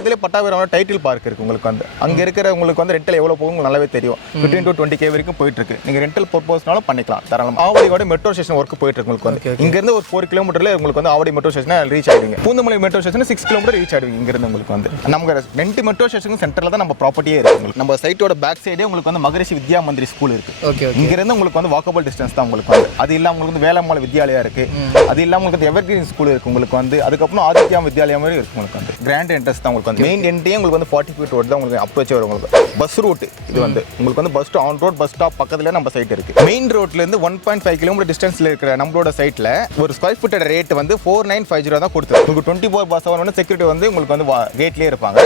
பக்கத்திலே Pattabirama title park இருக்கு உங்களுக்கு வந்து. அங்க இருக்கிற உங்களுக்கு வந்து ரெண்டல் எவ்வளவு போகும் நல்லாவே தெரியும். 15 to 20K வரைக்கும் போயிட்டு இருக்கு. நீங்க ரெண்டல் பர்பஸ்னாலும் பண்ணிக்கலாம் தாராளமா. ஆவடியோட மெட்ரோ ஸ்டேஷன் ஒர்க் போயிட்டு இருக்கு உங்களுக்கு வந்து. இங்க இருந்து ஒரு 4 கிலோமீட்டர்ல உங்களுக்கு வந்து ஆவடி மெட்ரோ ஸ்டேஷன் ரீச் ஆயிடுவீங்க. Poonamallee metro station 6 kilometre reach ஆயிடுவீங்க இங்க இருந்து உங்களுக்கு வந்து. நம்ம 2 மெட்ரோ ஸ்டேஷன் சென்டர்ல தான் நம்ம ப்ராப்பர்ட்டியே இருக்கு. நம்ம சைட்டோட பேக் சைடே உங்களுக்கு வந்து மகரிஷி வித்யா மந்திரி ஸ்கூல் இருக்கு. இங்க இருந்து உங்களுக்கு வந்து வாக்கபிள் டிஸ்டன்ஸ் தான் உங்களுக்கு வந்து. அது இல்லாம உங்களுக்கு வந்து வேலம்மாள் வித்யாலயா இருக்கு. அது இல்லாம உங்களுக்கு எவர்கிரீன் ஸ்கூல் இருக்கு உங்களுக்கு வந்து. அதுக்கப்புறம் ஆதித்யா வித்யாலயா மாதிரி இருக்கு உங்களுக்கு வந்து. கிராண்ட் என்ட்ரன்ஸ் தான் உங்களுக்கு வந்து. மெயின் என்ட்ரியே உங்களுக்கு வந்து 40 ஃபீட் ரோட் தான் உங்களுக்கு அப்ரோச் வரும் உங்களுக்கு. பஸ் ரூட் இது வந்து உங்களுக்கு வந்து bus on road bus stop பக்கத்துல நம்ம சைட் இருக்கு. மெயின் ரோட்ல இருந்து 1.5 கிலோமீட்டர் டிஸ்டன்ஸ்ல இருக்கிற நம்மளோட சைட்ல ஒரு ஸ்கொயர் ஃபீட்டோட ரேட் வந்து 4950 தான் கொடுத்து. உங்களுக்கு 24/7 வந்து செக்யூரிட்டி வந்து உங்களுக்கு வந்து கேட்லயே இருப்பாங்க.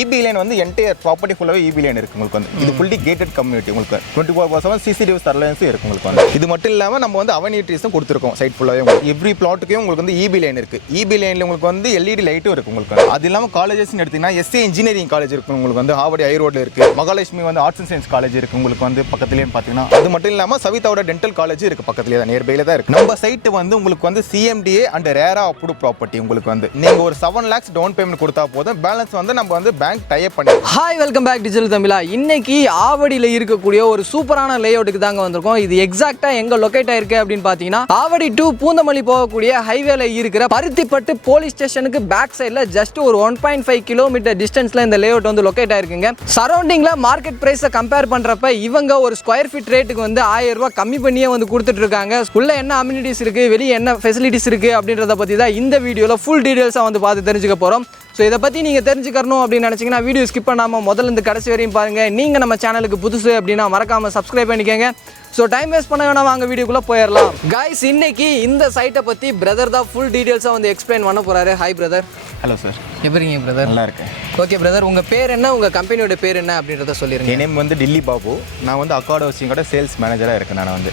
இபி லைன் வந்து என்டையர் ப்ராப்பர்ட்டி ஃபுல்லாவே இபி லைன் இருக்கு உங்களுக்கு வந்து. இது ஃபுல்லி கேட்டட் கம்யூனிட்டி உங்களுக்கு 24/7 சிசிடிவி சர்வேலன்ஸ் இருக்கு உங்களுக்கு வந்து. இது மட்டும் இல்லாம நம்ம வந்து அவென்யூட்டிஸும் கொடுத்துருக்கோம் சைட் ஃபுல்லாவே. எவ்ரி பிளாட்டுக்கும் உங்களுக்கு வந்து இபி லைன் இருக்கு. இபி லைன்ல உங்களுக்கு வந்து எல்இடி லைட்டும் இருக்கு உங்களுக்கு. அது இல்லாம காலேஜஸ் எடுத்தீங்கன்னா எஸ்ஏ இன்ஜினியரிங் காலேஜ் இருக்கு உங்களுக்கு வந்து. ஆவடி ஐ ரோட்ல இருக்கு. மகாலட்சுமி வந்து ஆர்ட்ஸ் அண்ட் சயின்ஸ் காலேஜ் இருக்கு உங்களுக்கு வந்து பக்கத்துலயே பாத்தீங்கன்னா. அது மட்டும் இல்லாம சவிதாவோட டென்டல் காலேஜ் இருக்கு பக்கத்துலயே தான், நியர்பைல தான் இருக்கு. நம்ம சைட் வந்து உங்களுக்கு வந்து சிஎம்டிஏ அண்ட் ரேரா அப்ரூவ் ப்ராப்பர்ட்டி உங்களுக்கு வந்து. நீங்க ஒரு 7 lakhs டவுன் பேமெண்ட் கொடுத்தா போதும், பேலன்ஸ் வந்து நம்ம வந்து பேங்க் டை அப் பண்ணி. ஹாய், வெல்கம் பேக் டிஜிட்டல் தமிழா. இன்னைக்கு ஆவடியில் இருக்கக்கூடிய ஒரு சூப்பரான லேஅவுட்டுக்கு தாங்க வந்திருக்கோம். இது எக்ஸாக்டா எங்க லொகேட் ஆயிருக்கு அப்படின்னு பாத்தீங்கன்னா ஆவடி டு பூந்தமல்லி போகக்கூடிய ஹைவேல இருக்கிற பருத்திப்பட்டு போலீஸ் ஸ்டேஷனுக்கு பேக் சைட்ல ஜஸ்ட் ஒரு 1.5 கிலோமீட்டர் டிஸ்டன்ஸ்ல இந்த லேஅவுட் வந்து லொகேட் ஆயிருக்குங்க. சரௌண்டிங்ல மார்க்கெட் பிரைஸை கம்பேர் பண்றப்ப இவங்க ஒரு ஸ்கொயர் ஃபீட் ரேட்டுக்கு வந்து 1000 ரூபாய் கம்மி பண்ணியே வந்து கொடுத்துட்டு இருக்காங்க. உள்ள என்ன அம்யூனிட்டிஸ் இருக்கு, வெளியே என்ன ஃபெசிலிட்டிஸ் இருக்கு அப்படின்றத பத்தி தான் இந்த வீடியோல ஃபுல் டீடைல்ஸா வந்து பார்த்து தெரிஞ்சுக்க போறோம். ஸோ இதை பற்றி நீங்கள் தெரிஞ்சுக்கணும் அப்படின்னு நினச்சிங்கன்னா வீடியோ ஸ்கிப் பண்ணாமல் முதல்ல இருந்து கடைசி வரையும் பாருங்கள். நீங்கள் நம்ம சேனலுக்கு புதுசு அப்படின்னா மறக்காமல் சப்ஸ்கிரைப் பண்ணிக்கோங்க. ஸோ டைம் வேஸ்ட் பண்ண வேணா, வாங்க வீடியோக்குள்ளே போயிடலாம். கைஸ், இன்னைக்கு இந்த சைட்டை பற்றி பிரதர் தான் ஃபுல் டீடைல்ஸாக வந்து எக்ஸ்பிளைன் பண்ண போகிறாரு. Hi brother. Hello sir. எப்படி இருக்கீங்க பிரதர்? நல்லா இருக்கேன். ஓகே பிரதர், உங்கள் பேர் என்ன, உங்கள் கம்பெனியோட பேர் என்ன அப்படின்றத சொல்லிடுங்க. என் நேம் வந்து டில்லி பாபு. நான் வந்து அக்கார்ட் ஹவுசிங்கோட சேல்ஸ் மேனேஜராக இருக்கேன் நான் வந்து.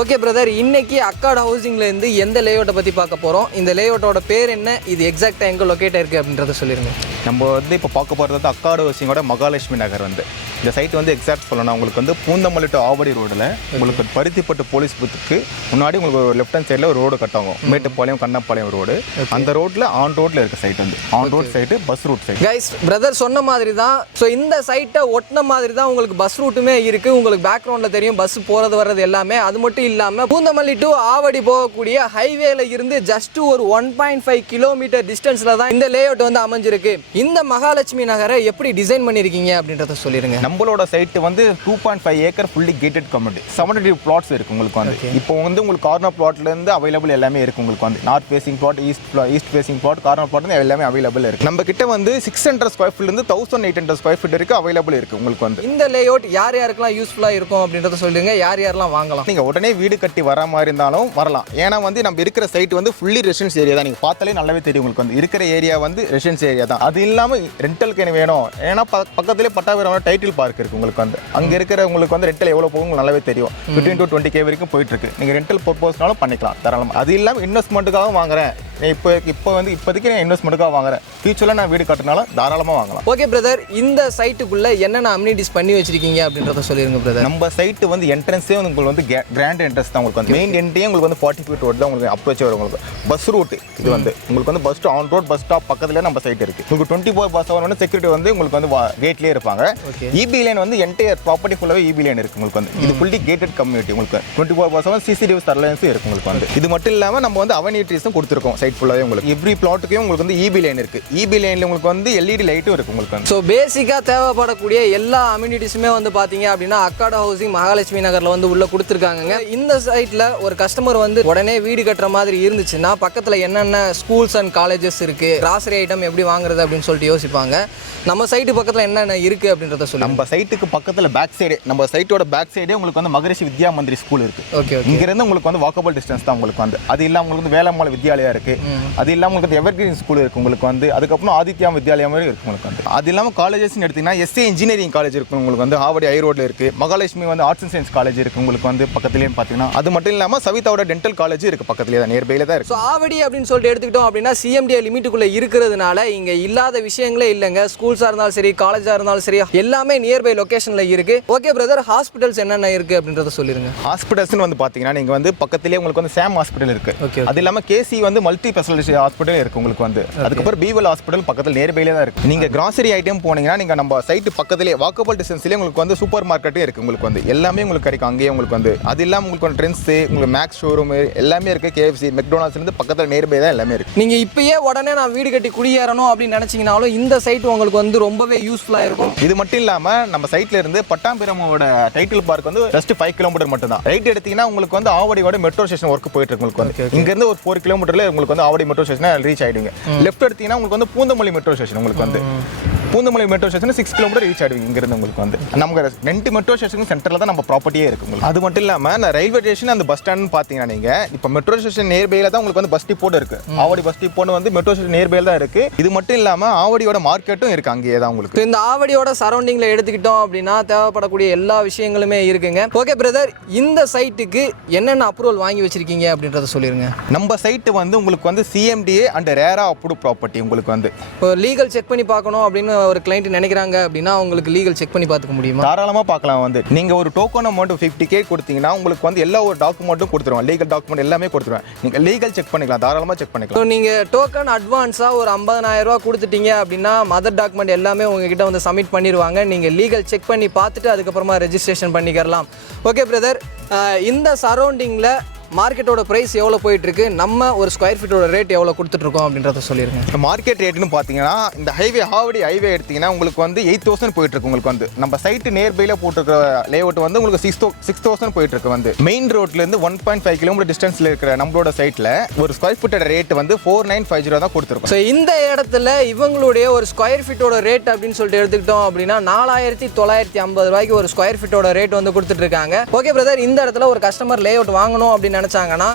ஓகே பிரதர், இன்னைக்கு அக்கார்ட் ஹவுசிங்லேருந்து எந்த லேஅவுட்டை பற்றி பார்க்க போகிறோம், இந்த லேஅவுட்டோட பேர் என்ன, இது எக்ஸாக்டாக எங்கே லொக்கேட் ஆயிருக்கு அப்படின்றத சொல்லிடுங்க. நம்ம வந்து இப்போ பார்க்க போகிறது வந்து அக்கார்ட் ஹவுசிங்கோட மகாலட்சுமி நகர் வந்து. இந்த சைட் வந்து எக்ஸாக்ட் சொல்லணும் உங்களுக்கு வந்து பூந்தமல்லி டு ஆவடி ரோடில் உங்களுக்கு பருத்திப்பட்டு போலீஸ் பூத்துக்கு முன்னாடி உங்களுக்கு ஒரு லெஃப்ட் ஹேண்ட் சைடில் ஒரு ரோடு கட்டாகும். மேட்டுப்பாளையம் கண்ணப்பாளையம் ரோடு. அந்த ரோட்டில் ஆன் ரோட்டில் இருக்க சைட் வந்து on road side, bus route side. Guys, brother சொன்ன மாதிரி தான். ஸோ இந்த சைட்டை ஒட்டின மாதிரி தான் உங்களுக்கு பஸ் ரூட்டுமே இருக்குது. உங்களுக்கு பேக்ரவுண்டில் தெரியும் பஸ் போகிறது வர்றது எல்லாமே. அது மட்டும் இல்லாமல் பூந்தமல்லி டு ஆவடி போகக்கூடிய ஹைவேல இருந்து ஜஸ்ட் ஒரு 1.5 கிலோமீட்டர் டிஸ்டன்ஸில் தான் இந்த லேஅவுட் வந்து அமைஞ்சிருக்கு. இந்த மகாலட்சுமி நகரை எப்படி டிசைன் பண்ணியிருக்கீங்க அப்படின்றத சொல்லிடுங்க. நம்மளோட சைட் வந்து 2.5 acre fully gated community. 72 plots இருக்கு உங்களுக்கு வந்து. இப்போ வந்து உங்களுக்கு கார்னர் பிளாட்ல இருந்து அவைலபிள் எல்லாமே இருக்கு உங்களுக்கு வந்து. North facing plot, east facing plot, corner plot எல்லாமே அவைலபிள் இருக்கு. நம்ம கிட்ட வந்து 600 ஸ்கொயர் ஃபீட் இருந்து 1800 ஸ்கொயர் ஃபீட் இருக்கு அவைலபிள் இருக்கு உங்களுக்கு வந்து. இந்த லேஅவுட் யார் யாருக்கெல்லாம் யூஸ்ஃபுல்லா இருக்கும் அப்படின்றத சொல்லுங்க. யார் யாரெல்லாம் வாங்கலாம்? நீங்க உடனே வீடு கட்டி வர மாதிரி இருந்தாலும் வரலாம். ஏன்னா வந்து நம்ம இருக்கிற சைட் வந்து ஃபுல்லி ரெசிடென்ஸ் ஏரியா தான். நீங்க பார்த்தாலே நல்லாவே தெரியும் உங்களுக்கு வந்து. இருக்கிற ஏரியா வந்து ரெசிடென்ஸ் ஏரியா தான். அது இல்லாம ரெண்டலுக்கு என்ன வேணும், ஏன்னா பக்கத்திலே பட்டாபிராம டைட்டில் பார்க் இருக்கு உங்களுக்கு வந்து. அங்க இருக்கிற உங்களுக்கு வந்து ரெண்டல் எவ்வளவு போகும் நல்லாவே தெரியும். 15 to 20K வரைக்கும் போயிட்டு இருக்கு. நீங்க ரெண்டல் பர்பஸ்னாலும் பண்ணிக்கலாம் தாராளமா. அது இல்லாம இன்வெஸ்ட்மெண்ட்டுக்காக வாங்குறேன், இப்போ வந்து இப்போதைக்கு நான் இன்வெஸ்ட்மெண்ட்டுக்காக வாங்குறேன், ஃபியூச்சரில் நான் வீடு கட்டினாலும் தாராளமாக வாங்கலாம். ஓகே பிரதர், இந்த சைட்டுக்குள்ள என்னென்ன அம்யூனிட்டிஸ் பண்ணி வச்சிருக்கீங்க அப்படின்றத சொல்லிருங்க பிரதர். நம்ம சைட்டு வந்து என்ட்ரன்ஸே வந்து உங்களுக்கு வந்து கிராண்ட் என்ட்ரன்ஸ் தான் உங்களுக்கு வந்து. மெயின் என்ட்ரியே உங்களுக்கு வந்து 40 ஃபீட் ரோட் தான் உங்களுக்கு அப்ரோச் வரும் உங்களுக்கு. பஸ் ரூட் இது வந்து உங்களுக்கு வந்து bus on road bus stop பக்கத்துல நம்ம சைட் இருக்கு. உங்களுக்கு 24/7 வந்து செக்யூரிட்டி வந்து உங்களுக்கு வந்து கேட்லயே இருப்பாங்க. இபி லைன் வந்து என்டையர் ப்ராப்பர்ட்டி ஃபுல்லாவே இபி லைன் இருக்கு உங்களுக்கு வந்து. இது ஃபுல்லி கேட்டட் கம்யூனிட்டி உங்களுக்கு 24/7 சிசிடிவி சர்வேலன்ஸ் இருக்கு உங்களுக்கு வந்து. இது மட்டும் இல்லாம நம்ம வந்து அவென்யூட்டிஸும் கொடுத்துருக்கோம் சைட் ஃபுல்லாவே உங்களுக்கு. எவ்ரி பிளாட்டுக்கும் உங்களுக்கு வந்து இபி லைன் இருக்கு. இபி லைன்ல உங்களுக்கு வந்து எல்இடி லைட்டும் இருக்கு உங்களுக்கு வந்து. ஸோ பேசிக்கா தேவைப்படக்கூடிய எல்லா அம்யூனிட்டிஸுமே வந்து பாத்தீங்க அப்படின்னா அக்கார்ட் ஹவுசிங் மகாலட்சுமி நகர்ல வந்து உள்ள கொடுத்துருக்காங்க. இந்த சைட்ல ஒரு கஸ்டமர் வந்து உடனே வீடு கட்டுற மாதிரி இருந்துச்சுன்னா பக்கத்துல என்னென்ன ஸ்கூல்ஸ் அண்ட் காலேஜஸ் இருக்கு, கிராசரி ஐட்டம் எப்படி வாங்குறது அப்படின்னு சொல்லிட்டு யோசிப்பாங்க. நம்ம சைட்டு பக்கத்துல என்னென்ன இருக்கு அப்படின்றத சொல்லி. நம்ம சைட்டுக்கு பக்கத்துல பேக் சைடு, நம்ம சைட்டோட பேக் சைடே உங்களுக்கு வந்து மகரிஷி வித்யா மந்திரி ஸ்கூல் இருக்கு. ஓகே, இங்க இருந்து உங்களுக்கு வந்து வாக்கபிள் டிஸ்டன்ஸ் தான் உங்களுக்கு வந்து. அது இல்லாம உங்களுக்கு வந்து வேலம்மாள் வித்யாலயா இருக்கு. அது இல்லாம உங்களுக்கு எவர்கிரீன் ஸ்கூல் இருக்கு உங்களுக்கு வந்து. அதுக்கப்புறம் ஆதித்யா வித்யாலயா மாதிரி இருக்கு உங்களுக்கு வந்து. அது இல்லாம காலேஜஸ் எடுத்தீங்கன்னா எஸ்ஏ இன்ஜினியரிங் காலேஜ் இருக்கு உங்களுக்கு வந்து. ஆவடி ஐ ரோட்ல இருக்கு. மகாலட்சுமி வந்து ஆர்ட்ஸ் அண்ட் சயின்ஸ் காலேஜ் இருக்கு உங்களுக்கு வந்து பக்கத்துலயே பாத்தீங்கன்னா. அது மட்டும் இல்லாம சவிதாவோட டென்டல் காலேஜ் இருக்கு பக்கத்துலயே தான், நியர்பைல தான் இருக்கு. ஸோ ஆவடி அப்படின்னு சொல்லிட்டு எடுத்துக்கிட்டோம் அப்படின்னா சிஎம்டிஏ லிமிட்டுக்குள்ள இருக்கிறதுனால இங்க இல்லாத விஷயங்களே இல்லைங்க. ஸ்கூல்ஸா இருந்தாலும் சரி, காலேஜா இருந்தாலும் சரி, எல்லாமே நியர்பை லொகேஷன்ல இருக்கு. ஓகே பிரதர், ஹாஸ்பிட்டல்ஸ் என்னென்ன இருக்கு அப்படின்றத சொல்லிருங்க. ஹாஸ்பிட்டல்ஸ் வந்து பாத்தீங்கன்னா நீங்க வந்து பக்கத்துலயே உங்களுக்கு வந்து சாம் ஹாஸ்பிட்டல் இருக்கு. அது இல்லாம கேசி வந்து மல்டி கேஎஃப்சி ஸ்பெஷலிஸ்ட் ஹாஸ்பிட்டல் இருக்கு உங்களுக்கு வந்து. அதுக்கப்புறம் பிவெல் ஹாஸ்பிட்டல் பக்கத்தில் நியர்பைலே தான் இருக்கு. நீங்க கிராசரி ஐட்டம் போனீங்கன்னா நீங்க நம்ம சைட்டு பக்கத்திலே வாக்கபிள் டிஸ்டன்ஸ்லேயே உங்களுக்கு வந்து சூப்பர் மார்க்கெட்டே இருக்கு. உங்களுக்கு வந்து எல்லாமே உங்களுக்கு கிடைக்கும் அங்கேயே. உங்களுக்கு வந்து அது இல்லாமல் உங்களுக்கு வந்து ட்ரெண்ட்ஸ், உங்களுக்கு மேக்ஸ் ஷோரூம் எல்லாமே இருக்கு. கேஎஃப்சி மெக்டொனால்ட்ஸ் இருந்து பக்கத்தில் நியர்பை தான் எல்லாமே இருக்கு. நீங்க இப்பயே உடனே நான் வீடு கட்டி குடியேறணும் அப்படின்னு நினைச்சீங்கனாலும் இந்த சைட் உங்களுக்கு வந்து ரொம்பவே யூஸ்ஃபுல்லா இருக்கும். இது மட்டும் இல்லாம நம்ம சைட்ல இருந்து பட்டாம்பிரமோட டைட்டில் பார்க் வந்து ஜஸ்ட் 5 கிலோமீட்டர் மட்டும் தான். ரைட் எடுத்தீங்கன்னா உங்களுக்கு வந்து ஆவடியோட மெட்ரோ ஸ்டேஷன் ஒர்க் போயிட்டு இருக்கு. உங்களுக்கு வந்து இங்க இருந்து ஒரு 4 கிலோமீட்டர்ல உங்களுக்கு வந்து ஆவடி மெட்ரோ ஸ்டேஷன் ரீச் ஆயிடுங்க. லெஃப்ட் எடுத்தீங்கன்னா உங்களுக்கு வந்து பூந்தமல்லி மெட்ரோ ஸ்டேஷன். உங்களுக்கு வந்து Poonamallee metro station 6 kilometre reach ஆயிடுவீங்க இங்க இருந்து. உங்களுக்கு வந்து நம்ம 2 மெட்ரோ ஸ்டேஷன் சென்டர்ல தான் நம்ம ப்ராப்பர்ட்டியே இருக்கு. உங்களுக்கு அது மட்டும் இல்லாம நான் ரயில்வே ஸ்டேஷன் அந்த பஸ் ஸ்டாண்ட் பாத்தீங்கன்னா நீங்க இப்போ மெட்ரோ ஸ்டேஷன் நியர்பைல தான் உங்களுக்கு வந்து பஸ் டிப்போட் இருக்கு. ஆவடி பஸ் டிப்போட் வந்து மெட்ரோ ஸ்டேஷன் நியர்பைல தான் இருக்கு. இது மட்டும் இல்லாம ஆவடியோட மார்க்கெட்டும் இருக்கு அங்கேயே தான் உங்களுக்கு. இந்த ஆவடியோட சரௌண்டிங்ல எடுத்துக்கிட்டோம் அப்படின்னா தேவைப்படக்கூடிய எல்லா விஷயங்களுமே இருக்குங்க. ஓகே பிரதர், இந்த சைட்டுக்கு என்னென்ன அப்ரூவல் வாங்கி வச்சிருக்கீங்க அப்படின்றத சொல்லிருங்க. நம்ம சைட்டு வந்து உங்களுக்கு வந்து சிஎம்டிஏ அண்ட் ரேரா அப்ரூவ் ப்ராப்பர்ட்டி. உங்களுக்கு வந்து இப்போ லீகல் செக் பண்ணி பார்க்கணும் அப்படின்னு ஒரு கிளைண்ட் நினைக்கிறாங்க அப்படின்னா உங்களுக்கு லீகல் செக் பண்ணி பார்த்துக்க முடியுமா? தாராளமாக பார்க்கலாம். வந்து நீங்க ஒரு டோக்கன் அமௌண்ட் 50K கொடுத்தீங்கன்னா உங்களுக்கு வந்து எல்லா ஒரு டாக்குமெண்ட்டும் கொடுத்துருவோம். லீகல் டாக்குமெண்ட் எல்லாமே கொடுத்துருவேன். நீங்க லீகல் செக் பண்ணிக்கலாம், தாராளமாக செக் பண்ணிக்கலாம். ஸோ நீங்க டோக்கன் அட்வான்ஸா ஒரு 50,000 ரூபா கொடுத்துட்டீங்க அப்படின்னா மதர் டாக்குமெண்ட் எல்லாமே உங்ககிட்ட வந்து சப்மிட் பண்ணிடுவாங்க. நீங்க லீகல் செக் பண்ணி பார்த்துட்டு அதுக்கப்புறமா ரெஜிஸ்ட்ரேஷன் பண்ணிக்கலாம். ஓகே பிரதர், இந்த சரௌண்டிங்ல மார்க்கெட்டோட பிரைஸ் எவ்வளோ போயிட்டு இருக்கு, நம்ம ஒரு ஸ்கொயர் ஃபீட்டோட ரேட் எவ்வளோ கொடுத்துட்டு இருக்கோம் அப்படின்றத சொல்லிருங்க. மார்க்கெட் ரேட்னு பார்த்தீங்கன்னா இந்த ஆவடி ஹைவே எடுத்தீங்கன்னா உங்களுக்கு வந்து 8,000 போயிட்டு இருக்கு. உங்களுக்கு வந்து நம்ம சைட்டு நியர்பைல போட்டுருக்க லேஅவுட் வந்து உங்களுக்கு 6,000 போயிட்டு இருக்கு. வந்து மெயின் ரோட்ல இருந்து 1.5 கிலோமீட்டர் டிஸ்டன்ஸ்ல இருக்கிற நம்மளோட சைட்ல ஒரு ஸ்கொயர் ஃபீட்டோட ரேட் வந்து 4950 தான் கொடுத்துருக்கோம். ஸோ இந்த இடத்துல இவங்களுடைய ஒரு ஸ்கொயர் ஃபீட்டோட ரேட் அப்படின்னு சொல்லிட்டு எடுத்துக்கிட்டோம் அப்படின்னா 4,950 ரூபாய்க்கு ஒரு ஸ்கொயர் ஃபீட்டோட ரேட் வந்து கொடுத்துட்டு இருக்காங்க. ஓகே பிரதர், இந்த இடத்துல ஒரு கஸ்டமர் லேஅவுட் வாங்கணும் அப்படின்னு நினைச்சாங்கன்னா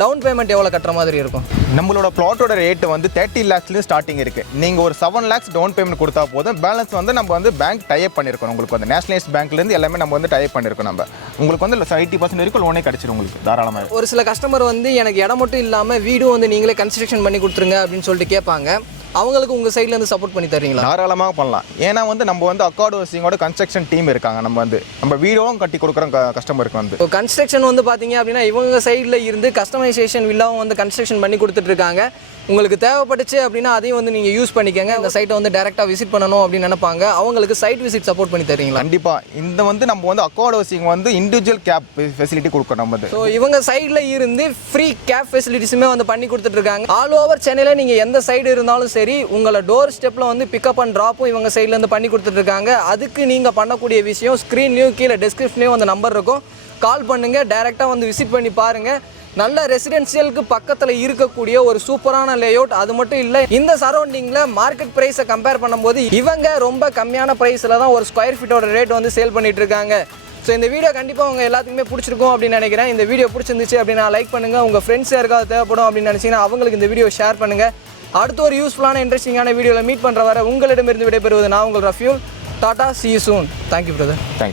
டவுன் பேமெண்ட் எவ்வளோ கட்டுற மாதிரி இருக்கும்? நம்மளோட பிளாட்டோட ரேட் வந்து 30 lakhsலேருந்து ஸ்டார்டிங் இருக்கு. நீங்கள் ஒரு 7 lakhs டவுன் பேமெண்ட் கொடுத்தா போதும். பேலன்ஸ் வந்து நம்ம வந்து பேங்க் டைப் பண்ணியிருக்கோம். உங்களுக்கு வந்து நேஷனலைஸ்ட் பேங்க்லேருந்து எல்லாமே நம்ம வந்து டைப் பண்ணியிருக்கோம். நம்ம உங்களுக்கு வந்து 80% வரைக்கும் லோனே கிடச்சிடும் உங்களுக்கு தாராளமாக. ஒரு சில கஸ்டமர் வந்து எனக்கு இடம் மட்டும் இல்லாமல் வீடும் வந்து நீங்களே கன்ஸ்ட்ரக்ஷன் பண்ணி கொடுத்துருங்க அப்படின்னு சொல்லிட்டு கேட்பாங்க. அவங்களுக்கு உங்கள் சைட்லேருந்து சப்போர்ட் பண்ணி தரீங்களா? தாராளமாக பண்ணலாம். ஏன்னா வந்து நம்ம வந்து அக்கார்டு ஹவுசிங்கோட கன்ஸ்ட்ரக்ஷன் டீம் இருக்காங்க. நம்ம வீடும் கட்டி கொடுக்குறோம் கஸ்டமருக்கு வந்து. இப்போ கன்ஸ்ட்ரக்ஷன் வந்து பார்த்தீங்க அப்படின்னா இவங்க சைடில் இருந்து கஸ்டமைசேஷன் வில்லாவும் வந்து கன்ஸ்ட்ரக்ஷன் பண்ணி கொடுத்துட்ருக்காங்க. உங்களுக்கு தேவைப்பட்டுச்சு அப்படின்னா அதையும் வந்து நீங்கள் யூஸ் பண்ணிக்கங்க. அந்த சைட்டை வந்து டேரெக்டாக விசிட் பண்ணணும் அப்படின்னு நினைப்பாங்க. அவங்களுக்கு சைட் விசிட் சப்போர்ட் பண்ணி தரீங்களா? கண்டிப்பாக. இந்த வந்து நம்ம வந்து அக்கார்டு ஹவுசிங் வந்து இண்டிவிஜுவல் கேப் ஃபெசிலிட்டி கொடுக்கணும். நம்ம வந்து ஸோ இவங்க சைடில் இருந்து ஃப்ரீ கேப் ஃபெசிலிட்டிஸுமே வந்து பண்ணி கொடுத்துட்ருக்காங்க. ஆல் ஓவர் சென்னையில் நீங்கள் எந்த சைடு இருந்தாலும் சரி உங்களை டோர் ஸ்டெப்பில் வந்து பிக்கப் அண்ட் ட்ராப்பும் இவங்க சைட்லேருந்து பண்ணி கொடுத்துட்ருக்காங்க. அதுக்கு நீங்கள் பண்ணக்கூடிய விஷயம் ஸ்க்ரீன்லேயும் கீழே டிஸ்கிரிப்ஷன்லேயும் அந்த நம்பர் இருக்கும். கால் பண்ணுங்கள், டேரெக்டாக வந்து விசிட் பண்ணி பாருங்கள். நல்ல ரெசிடென்சியலுக்கு பக்கத்தில் இருக்கக்கூடிய ஒரு சூப்பரான லேஅவுட். அது மட்டும் இல்லை, இந்த சரௌண்டிங்கில் மார்க்கெட் ப்ரைஸை கம்பேர் பண்ணும்போது இவங்க ரொம்ப கம்மியான ப்ரைஸில் தான் ஒரு ஸ்கொயர் ஃபீட்டோட ரேட் வந்து சேல் பண்ணிட்டு இருக்காங்க. ஸோ இந்த வீடியோ கண்டிப்பாக உங்கள் எல்லாத்துக்குமே பிடிச்சிருக்கும் அப்படின்னு நினைக்கிறேன். இந்த வீடியோ பிடிச்சிருந்துச்சு அப்படின்னா லைக் பண்ணுங்கள். உங்கள் ஃப்ரெண்ட்ஸ் யாருக்காவது தேவைப்படும் அப்படின்னு நினச்சிங்கன்னா அவங்களுக்கு இந்த வீடியோ ஷேர் பண்ணுங்கள். அடுத்த ஒரு யூஸ்ஃபுல்லான இன்ட்ரெஸ்டிங்கான வீடியோவில் மீட் பண்ணுற வரை உங்களிடமிருந்து விடைபெறுவது நான் உங்கள் Rafiul. Tata, see you soon. Thank you brother. Thank you.